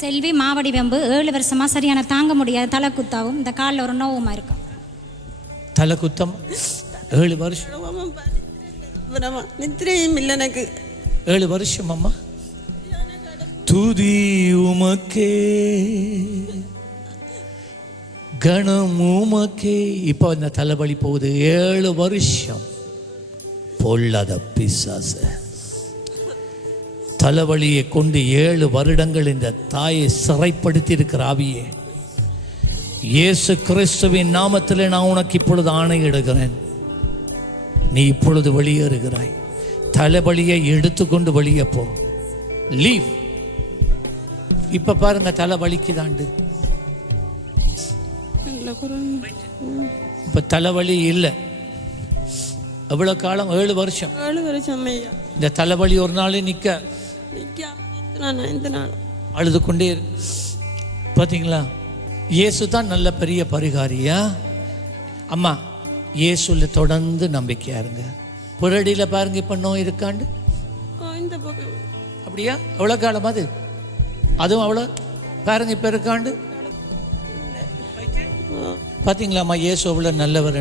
செல்வி மாவடி வெம்பு 7 வருஷமா சரியான தாங்க முடியாது தலை குத்தாவும் இந்த காலில் ஒரு நோவுமா இருக்கும். தலை குத்தம் 7 வருஷம் நித்திரையும் இல்லை எனக்கு. 7 வருஷம் அம்மா. துதி உமக்கே கணம் உமக்கே. இப்போ இந்த தலைவலி போகுது. 7 வருஷம் பொல்லாத பிசாச தலைவலியை கொண்டு 7 வருடங்கள் இந்த தாயை சிறைப்படுத்தி இருக்கிற ஆவியே, இயேசு கிறிஸ்துவின் நாமத்தில் நான் உனக்கு இப்பொழுது ஆணையிடுகிறேன். நீ இப்பொழுது வெளியேறுகிறாய். தலைவலியை எடுத்துக்கொண்டு வெளியே போ. லீவ். இப்ப பாருங்க தலை வலிக்குதாண்டு. இப்ப தலைவலி இல்லை. எவ்வளவு காலம்? 7 வருஷம். 7 வருஷம் ஐயா. இந்த தலைவலி ஒரு நாள் நிக்க அழுது கொண்டே பார்த்தீங்களா? இயேசு தான் நல்ல பெரிய பரிகாரியா அம்மா. இயேசுல தொடர்ந்து நம்பிக்கையா இருங்க. புரடியில் பாருங்க இப்ப நோய் இருக்காண்டு. அப்படியா? எவ்வளவு காலம் அது? அதுவும் அவ்வளோ பாருங்க இப்ப இருக்காண்டு. பார்த்தீங்களாம்மா இயேசு அவ்வளோ நல்லவர்.